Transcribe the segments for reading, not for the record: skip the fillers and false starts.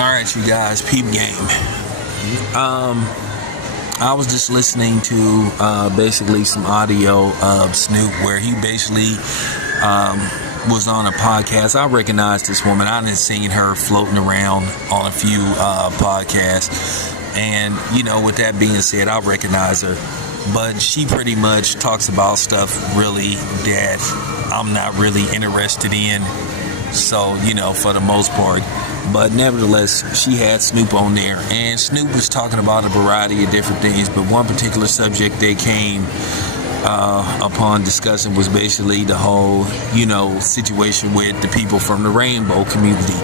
Alright, you guys, peep game. I was just listening to basically some audio of Snoop where he basically was on a podcast. I recognize this woman. I done seen her floating around on a few podcasts. And, with that being said, I recognize her. But she pretty much talks about stuff really that I'm not really interested in. So, for the most part. But nevertheless, she had Snoop on there. And Snoop was talking about a variety of different things. But one particular subject they came upon discussing was basically the whole, situation with the people from the rainbow community.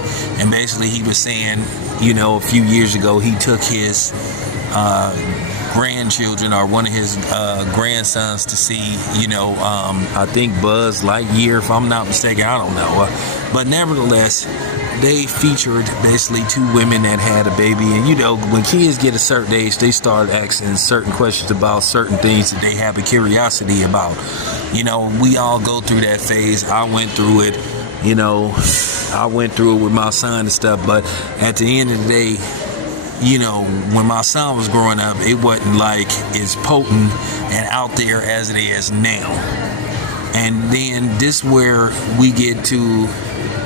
And basically he was saying, a few years ago, he took his grandchildren or one of his grandsons to see, I think Buzz Lightyear, if I'm not mistaken, I don't know. But nevertheless, they featured basically two women that had a baby. And, when kids get a certain age, they start asking certain questions about certain things that they have a curiosity about. We all go through that phase. I went through it. I went through it with my son and stuff. But at the end of the day, when my son was growing up, it wasn't like as potent and out there as it is now. And then this where we get to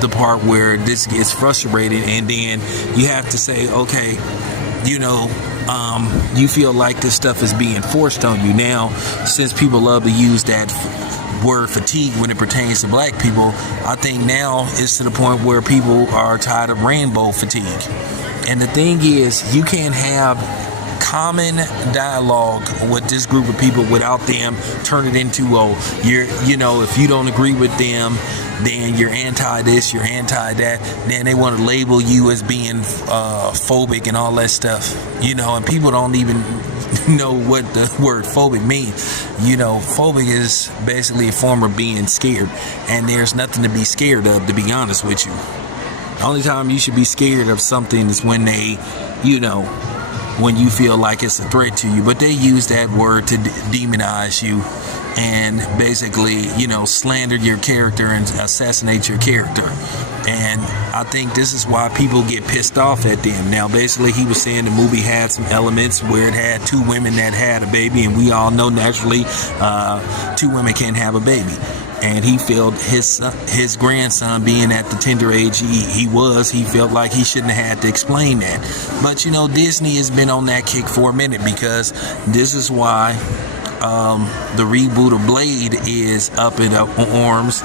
the part where this gets frustrated, and then you have to say, okay, you feel like this stuff is being forced on you. Now, since people love to use that word fatigue when it pertains to black people, I think now it's to the point where people are tired of rainbow fatigue. And the thing is, you can't have common dialogue with this group of people without them turn it into, if you don't agree with them, then you're anti this, you're anti that. Then they want to label you as being phobic and all that stuff. And people don't even know what the word phobic means. Phobic is basically a form of being scared. And there's nothing to be scared of, to be honest with you. The only time you should be scared of something is when they, when you feel like it's a threat to you. But they use that word to demonize you and basically, slander your character and assassinate your character. And I think this is why people get pissed off at them. Now, basically, he was saying the movie had some elements where it had two women that had a baby, and we all know naturally two women can't have a baby. And he felt his grandson being at the tender age he felt like he shouldn't have had to explain that. But, Disney has been on that kick for a minute, because this is why the reboot of Blade is up in arms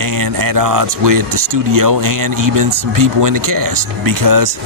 and at odds with the studio and even some people in the cast, because